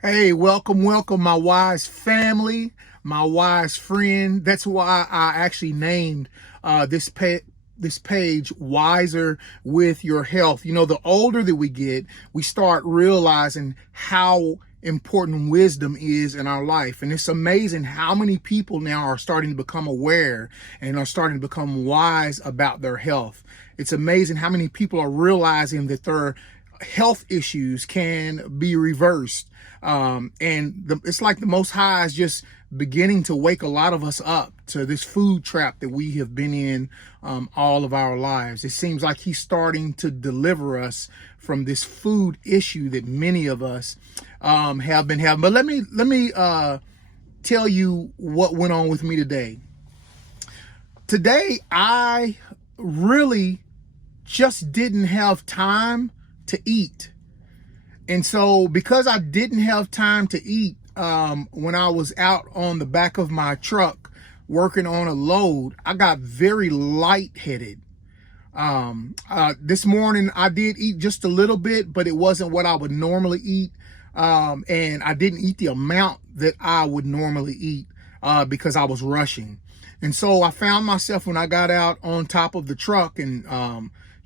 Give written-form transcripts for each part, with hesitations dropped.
Hey, welcome, my wise family, my wise friend. That's why I actually named this page "Wiser with Your Health." You know, the older that we get, we start realizing how important wisdom is in our life, and it's amazing how many people now are starting to become aware and are starting to become wise about their health. It's amazing how many people are realizing that their health issues can be reversed. It's like the Most High is just beginning to wake a lot of us up to this food trap that we have been in all of our lives. It seems like he's starting to deliver us from this food issue that many of us have been having. But let me tell you what went on with me today. Today, I really just didn't have time to eat. And so because I didn't have time to eat when I was out on the back of my truck working on a load, I got very lightheaded. This morning I did eat just a little bit, but it wasn't what I would normally eat. And I didn't eat the amount that I would normally eat because I was rushing. And so I found myself when I got out on top of the truck and,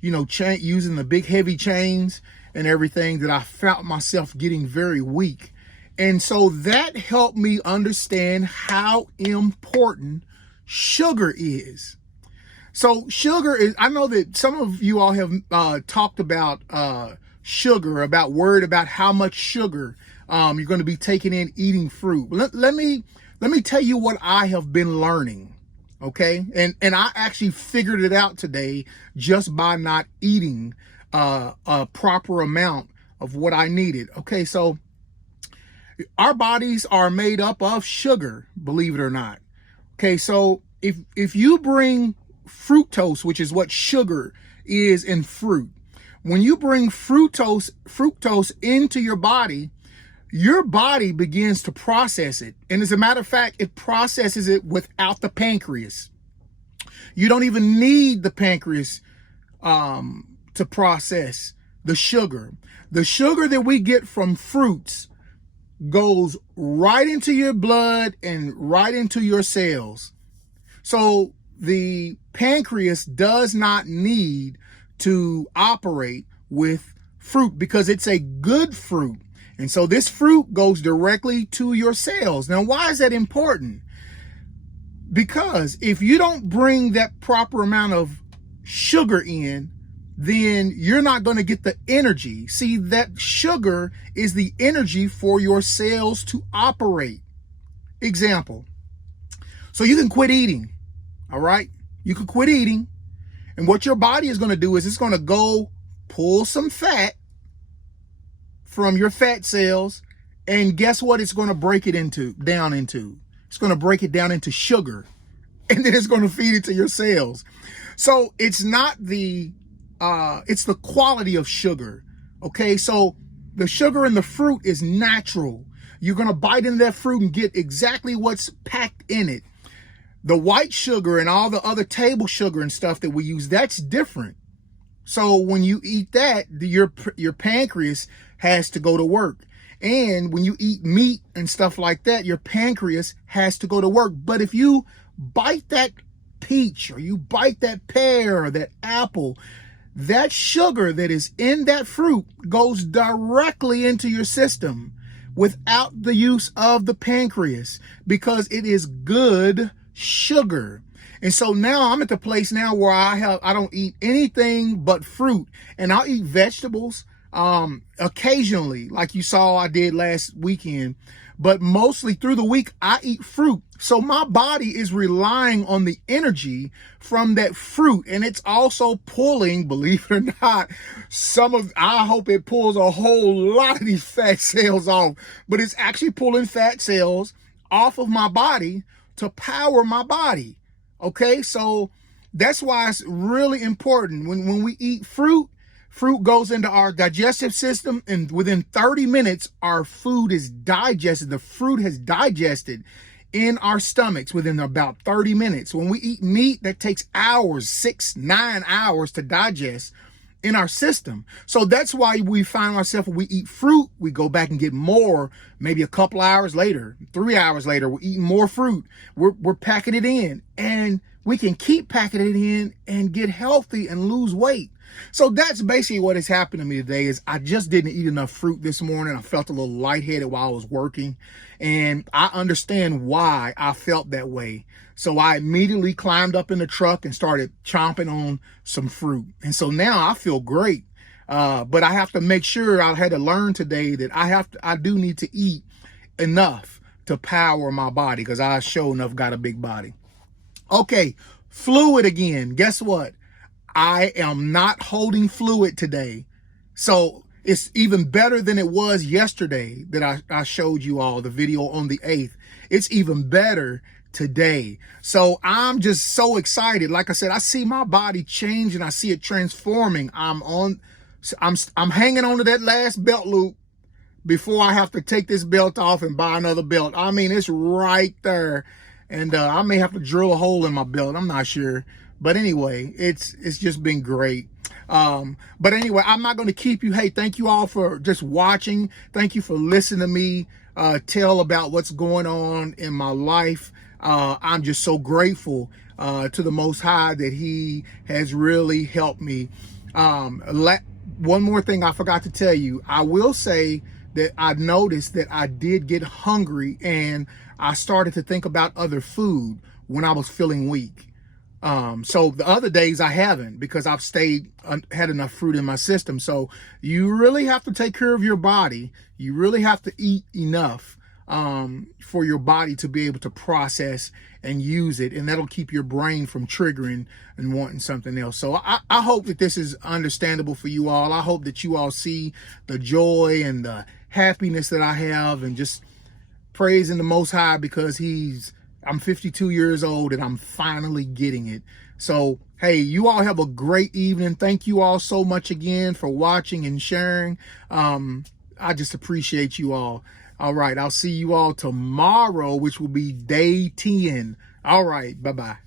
using the big heavy chains and everything, that I felt myself getting very weak. And so that helped me understand how important sugar is. So sugar is, I know that some of you all have talked about sugar, worried about how much sugar you're going to be taking in eating fruit. Let me tell you what I have been learning. Okay. And I actually figured it out today just by not eating a proper amount of what I needed. Okay. So our bodies are made up of sugar, believe it or not. Okay. So if you bring fructose, which is what sugar is in fruit, when you bring fructose into your body begins to process it. And as a matter of fact, it processes it without the pancreas. You don't even need the pancreas to process the sugar. The sugar that we get from fruits goes right into your blood and right into your cells. So the pancreas does not need to operate with fruit because it's a good fruit. And so this fruit goes directly to your cells. Now, why is that important? Because if you don't bring that proper amount of sugar in, then you're not going to get the energy. See, that sugar is the energy for your cells to operate. Example. So you can quit eating. All right. You can quit eating. And what your body is going to do is it's going to go pull some fat from your fat cells. And guess what? It's going to break it down into. It's going to break it down into sugar. And then it's going to feed it to your cells. So it's not it's the quality of sugar. Okay. So the sugar in the fruit is natural. You're going to bite into that fruit and get exactly what's packed in it. The white sugar and all the other table sugar and stuff that we use, that's different. So when you eat that, your pancreas has to go to work. And when you eat meat and stuff like that, your pancreas has to go to work. But if you bite that peach or you bite that pear or that apple, that sugar that is in that fruit goes directly into your system without the use of the pancreas because it is good sugar. And so now I'm at the place now where I don't eat anything but fruit, and I'll eat vegetables occasionally, like you saw I did last weekend, but mostly through the week I eat fruit. So my body is relying on the energy from that fruit, and it's also pulling, believe it or not, I hope it pulls a whole lot of these fat cells off, but it's actually pulling fat cells off of my body to power my body. Okay, so that's why it's really important when we eat fruit goes into our digestive system, and within 30 minutes, our food is digested. The fruit has digested in our stomachs within about 30 minutes. When we eat meat, that takes hours, 6-9 hours to digest. in our system. So that's why we find ourselves, when we eat fruit, we go back and get more, maybe a couple hours later, 3 hours later, we're eating more fruit. We're packing it in, and we can keep packing it in and get healthy and lose weight. So that's basically what has happened to me today. Is I just didn't eat enough fruit this morning. I felt a little lightheaded while I was working, and I understand why I felt that way. So I immediately climbed up in the truck and started chomping on some fruit. And so now I feel great. But I have to make sure, I had to learn today that I do need to eat enough to power my body, because I sure enough got a big body. Okay, fluid again. Guess what? I am not holding fluid today. So it's even better than it was yesterday that I showed you all the video on the 8th. It's even better today. So I'm just so excited. Like I said, I see my body change and I see it transforming. I'm hanging on to that last belt loop before I have to take this belt off and buy another belt. I mean, it's right there. And I may have to drill a hole in my belt. I'm not sure. But anyway, it's just been great. But anyway, I'm not going to keep you. Hey, thank you all for just watching. Thank you for listening to me tell about what's going on in my life. I'm just so grateful to the Most High that He has really helped me. One more thing I forgot to tell you. I will say that I noticed that I did get hungry, and I started to think about other food when I was feeling weak. So the other days I haven't, because I've had enough fruit in my system. So you really have to take care of your body. You really have to eat enough for your body to be able to process and use it. And that'll keep your brain from triggering and wanting something else. So I hope that this is understandable for you all. I hope that you all see the joy and the happiness that I have, and just praising the Most High, because I'm 52 years old and I'm finally getting it. So, hey, you all have a great evening. Thank you all so much again for watching and sharing. I just appreciate you all. All right, I'll see you all tomorrow, which will be day 10. All right, bye-bye.